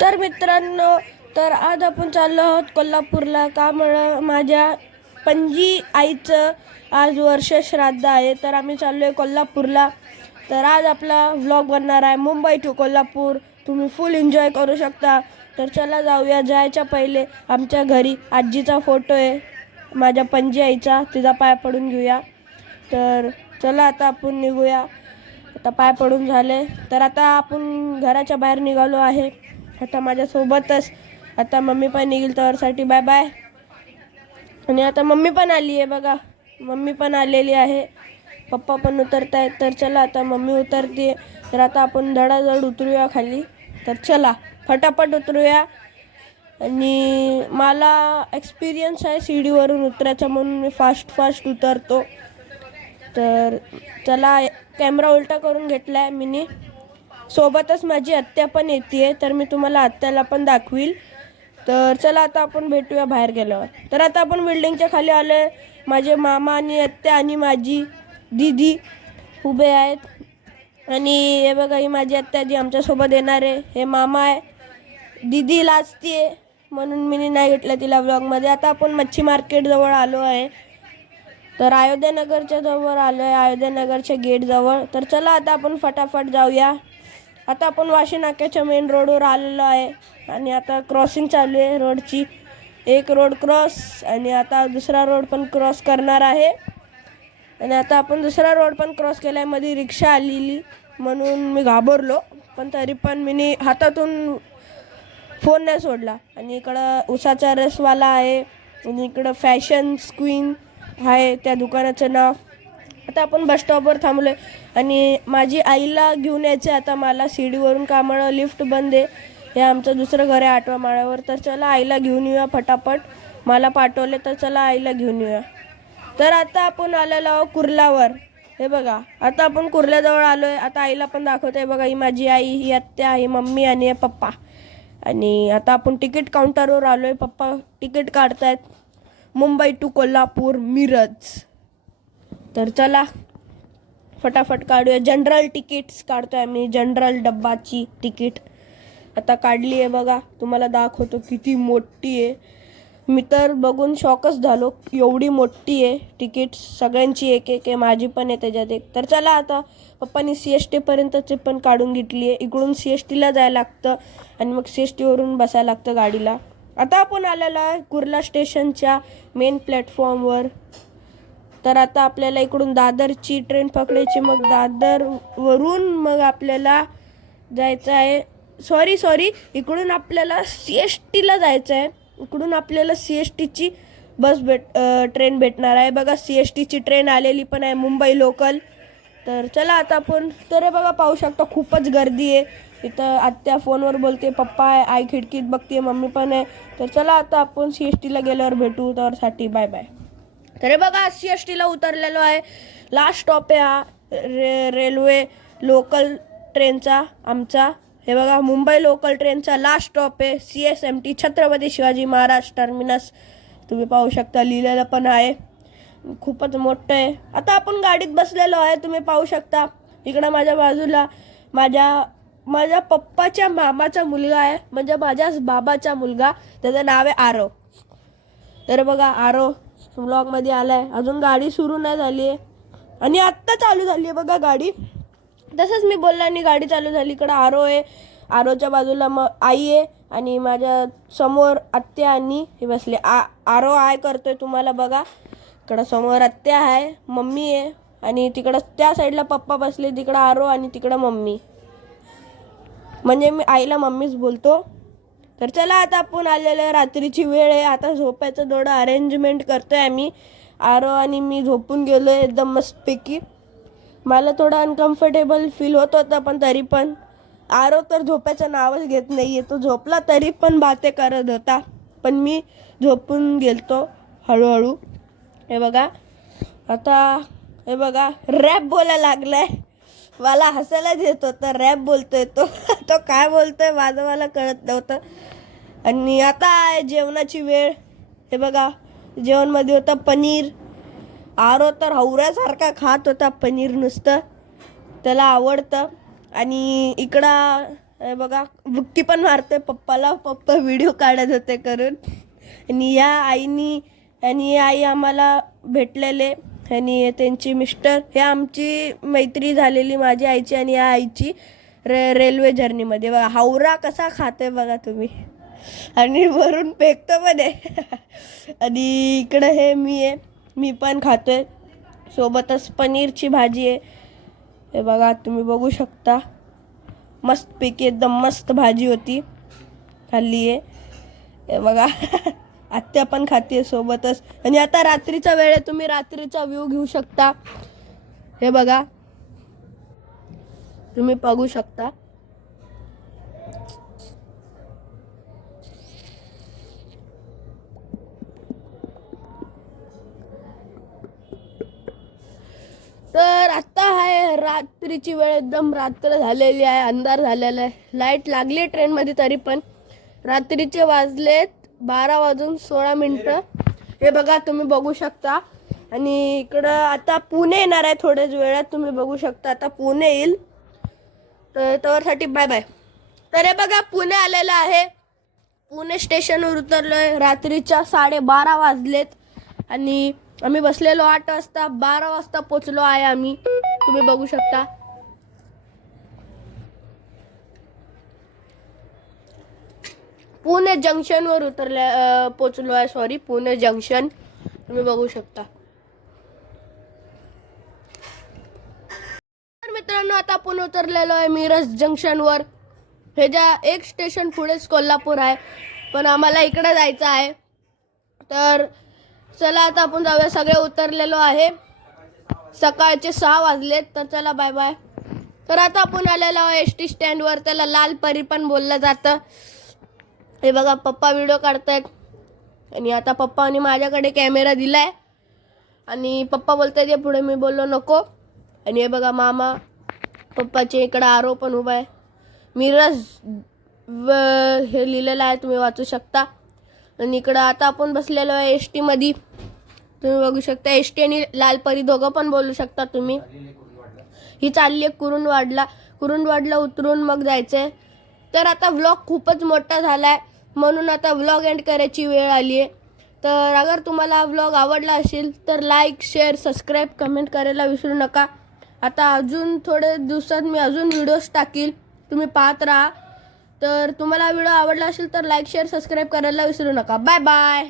तर मित्रांनो तर आज आपण चाललो आहोत कोल्हापूरला. का म्हण माझ्या पणजी आईचं आज वर्ष श्राद्ध आहे. तर आम्ही चाललो आहे कोल्हापूरला. तर आज आपला व्लॉग बनणार आहे मुंबई टू कोल्हापूर. तुम्ही फुल एन्जॉय करू शकता. तर चला जाऊया जायच्या पहिले आमच्या घरी. आजीचा फोटो आहे माझ्या पणजी आईचा. तिचा पाय पडून घेऊया. तर चला आता आपण निघूया. आता पाय पडून झाले. तर आता आपण घराच्या बाहेर निघालो आहे. आता माझ्यासोबतच. आता मम्मी पण निघेल त्यासाठी बाय बाय आणि आता मम्मी पण आली आहे बघा. मम्मी पण आलेली आहे. पप्पा पण उतरत आहेत तर चला आता मम्मी उतरते. तर आता आपण धडाधड उतरूया खाली. तर चला फटाफट उतरूया. आणि मला एक्सपिरियन्स आहे सीडीवरून उतरायचा म्हणून मी फास्ट फास्ट उतरतो. तर चला कॅमेरा उलटा करून घेतला आहे मीनी. सोबतच माझी आत्या पण येते तर मी तुम्हाला आत्याला पण दाखवील. तर चला आता आपण भेटूया बाहेर गेल्यावर. तर आता आपण बिल्डिंगच्या खाली आलो आहे माझे मामा आणि आत्या आणि माझी दीदी उभे आहेत. आणि हे बघा ही माझी आत्या जी आमच्यासोबत येणार आहे. हे मामा आहे. दीदी लाजते म्हणून मी नाही घेतलं तिला ब्लॉगमध्ये आता आपण मच्छी मार्केटजवळ आलो आहे. तर अयोध्यानगरच्या जवळ आलो आहे अयोध्यानगरच्या गेटजवळ तर चला आता आपण फटाफट जाऊया. आता आपण वाशी नाक्याच्या मेन रोडवर आलेलो आहे. आणि आता क्रॉसिंग चालू आहे रोडची एक रोड क्रॉस आणि आता दुसरा रोड पण क्रॉस करणार आहे. आणि आता आपण दुसरा रोड पण क्रॉस केला आहे मध्ये रिक्षा आलेली म्हणून मी घाबरलो. पण तरी पण मी हातातून फोन नाही सोडला. आणि इकडं उसाचा रसवाला आहे. आणि इकडं फॅशन स्क्वीन आहे. त्या दुकानाचं नाव. आता आपण बस स्टॉपवर थांबलो आणि माझी आईला घेऊन यायचं आता मला सीडीवरून कामाला लिफ्ट बंद आहे. हे आमचं दुसरं घर आहे आठवा माळ्यावर. तर चला आईला घेऊन येऊया फटाफट. मला पाठवले तर चला आईला घेऊन येऊया. तर आता आपण आलेलो आहोत कुर्ल्यावर हे बघा आता आपण कुर्ल्याजवळ आलो आहे आता आईला पण दाखवत आहे बघा ही माझी आई ही आत्या ही मम्मी आणि हे पप्पा. आणि आता आपण तिकीट काउंटरवर आलो आहे पप्पा तिकीट काढतायत. मुंबई टू कोल्हापूर मिरज. तर चला फटाफट काढूया. जनरल तिकीट्स काढतोय आम्ही. जनरल डब्बाची तिकीट आता काढली आहे बघा. तुम्हाला दाखवतो किती मोठी आहे. मी तर बघून शॉकच झालो. एवढी मोठी आहे तिकीट सगळ्यांची एक एक आहे. माझी पण आहे त्याच्यात एक. तर चला आता पप्पानी सी एस टीपर्यंतचे पण काढून घेतली आहे. इकडून सी एस टीला जायला लागतं आणि मग सी एस टीवरून बसायला लागतं गाडीला. आता आपण आलेला आहे कुर्ला स्टेशनच्या मेन प्लॅटफॉर्मवर तर आता आपल्याला इकडून दादरची ट्रेन पकडायची मग दादरवरून मग आपल्याला जायचं आहे. सॉरी सॉरी इकडून आपल्याला सी एस टीला जायचं आहे. इकडून आपल्याला सी एस टीची बस भेट ट्रेन भेटणार आहे. बघा सी एस टीची ट्रेन आलेली पण आहे मुंबई लोकल. तर चला आता आपण तर बघा पाहू शकता खूपच गर्दी आहे. इथं आत्या फोनवर बोलते पप्पा आहे आई खिडकीत बघते मम्मी पण आहे. तर चला आता आपण सी एस टीला गेल्यावर भेटू. त्यासाठी बाय बाय तर हे बघा सी एस टीला उतरलेलो आहे. लास्ट स्टॉप आहे हा. रे रेल्वे लोकल ट्रेनचा आमचा. हे बघा मुंबई लोकल ट्रेनचा लास्ट स्टॉप आहे. C S M T Chhatrapati Shivaji Maharaj terminus तुम्ही पाहू शकता लिहिलेलं पण आहे. खूपच मोठं आहे. आता आपण गाडीत बसलेलो आहे तुम्ही पाहू शकता. इकडं माझ्या बाजूला माझ्या माझ्या पप्पाच्या मामाचा मुलगा आहे. म्हणजे माझ्याच बाबाचा मुलगा. त्याचं नाव आहे आरव तर बघा आरो ब्लॉगमध्ये आलाय. अजून गाडी सुरू नाही झाली आहे. आणि आत्ता चालू झाली आहे बघा गाडी. तसंच मी बोलला आणि गाडी चालू झाली. इकडं आरो आहे. आरोच्या बाजूला मग आई आहे. आणि माझ्यासमोर आत्या आणि हे बसले. आ आरो आय करतोय तुम्हाला बघा. इकडं समोर आत्या आहे. मम्मी आहे. आणि तिकडं त्या साईडला पप्पा बसले. तिकडं आरो आणि तिकडं मम्मी. म्हणजे मी आईला मम्मीच बोलतो. तर चला आता आपण आलेलं रात्रीची वेळ आहे. आता झोपायचं थोडं अरेंजमेंट करतो आहे आम्ही. आरो आणि मी झोपून गेलो आहे एकदम मस्तपैकी. मला थोडं अनकम्फर्टेबल फील होत होतं पण तरी पण. आरो तर झोपायचं नावच घेत नाही आहे तो झोपला तरी पण बाते करत होता. पण मी झोपून गेलतो हळूहळू. हे बघा. आता हे बघा. रॅप बोलायला लागलाय. मला हसायला येत होतं. रॅप बोलतोय तो. तो काय बोलतोय? माझं मला कळत नव्हतं. आणि आता आहे जेवणाची वेळ. हे बघा जेवणमध्ये होतं पनीर. आरो तर हवऱ्यासारखा खात होता पनीर नुसतं. त्याला आवडतं. आणि इकडं हे बघा बुक्की पण मारते पप्पाला. पप्पा व्हिडिओ काढत होते करून. आणि या आईनी आणि आई आम्हाला भेटलेले. आणि त्यांची मिस्टर हे आमची मैत्री झालेली माझी आईची आणि या आईची रे रेल्वे जर्नीमध्ये. बघा हावरा कसा खाते बघा तुम्ही. आणि वरून फेकतो मध्ये आणि इकडं हे मी आहे. मी पण खातोय. सोबतच पनीरची भाजी आहे. हे बघा तुम्ही बघू शकता. मस्तपैकी एकदम मस्त भाजी होती. खाल्ली आहे. हे बघा आत्या पण खाते सोबतच. आणि आता रात्रीचा वेळ आहे तुम्ही रात्रीचा व्ह्यू घेऊ शकता. हे बघा. तुम्ही बघू शकता तर आता आहे रात्रीची वेळ एकदम रात्र झालेली आहे अंधार झालेला आहे. लाइट लागली ट्रेनमध्ये तरी पण. रात्रीचे वाजलेत बारा वाजून सोळा मिनटं. हे बघा तुम्ही बघू शकता. आणि इकडं आता पुणे येणार आहे थोड्याच वेळात तुम्ही बघू शकता. आता पुणे येईल. तर त्यासाठी बाय बाय तर हे बघा पुणे आलेलं आहे. पुणे स्टेशनवर उतरलोय. रात्रीच्या साडेबारा वाजलेत. आणि आम्ही बसलेलो आठ वाजता. बारा वाजता पोचलो आहे आम्ही. तुम्ही बघू शकता. पुणे जंक्शनवर उतरले पोचलो आहे सॉरी पुणे जंक्शन. तुम्ही बघू शकता. तर मित्रांनो आता आपण उतरलेलो आहे मिरज जंक्शनवर हे ज्या एक स्टेशन पुढेच कोल्हापूर आहे पण आम्हाला इकडे जायचं आहे. तर चला आता आपण जाऊया. सगळे उतरलेलो आहे. सकाळचे सहा वाजलेत तर चला बाय बाय तर आता आपण आलेलो एस टी स्टँडवर त्याला लाल परी पण बोललं जातं. हे बघा पप्पा व्हिडिओ काढतायत. आणि आता पप्पाने माझ्याकडे कॅमेरा दिलाय. आणि पप्पा बोलतायत "ये पुढे मी बोललो नको. आणि हे बघा मामा पप्पाचे इकडं आरो पण उभा आहे. मिरज व हे लिहिलेलं आहे तुम्ही वाचू शकता. आणि इकडं आता आपण बसलेलो आहे एस टीमध्ये तुम्ही बघू शकता. एस टी आणि लालपरी दोघं पण बोलू शकता तुम्ही. ही चालली आहे कुरुंदवाडला. कुरुंदवाडला उतरून मग जायचंय. तर आता व्लॉग खूपच मोठा झाला आहे म्हणून आता व्लॉग एंड करायची वेळ आली आहे. तर अगर तुम्हाला व्लॉग आवडला असेल तर लाईक शेअर सबस्क्राईब कमेंट करायला विसरू नका. आता अजून थोडे दिवसात मी अजून व्हिडिओज टाकील. तुम्ही पाहत राहा. तर तुम्हाला व्हिडिओ आवडला असेल तर लाईक शेअर सबस्क्राईब करायला विसरू नका. Bye bye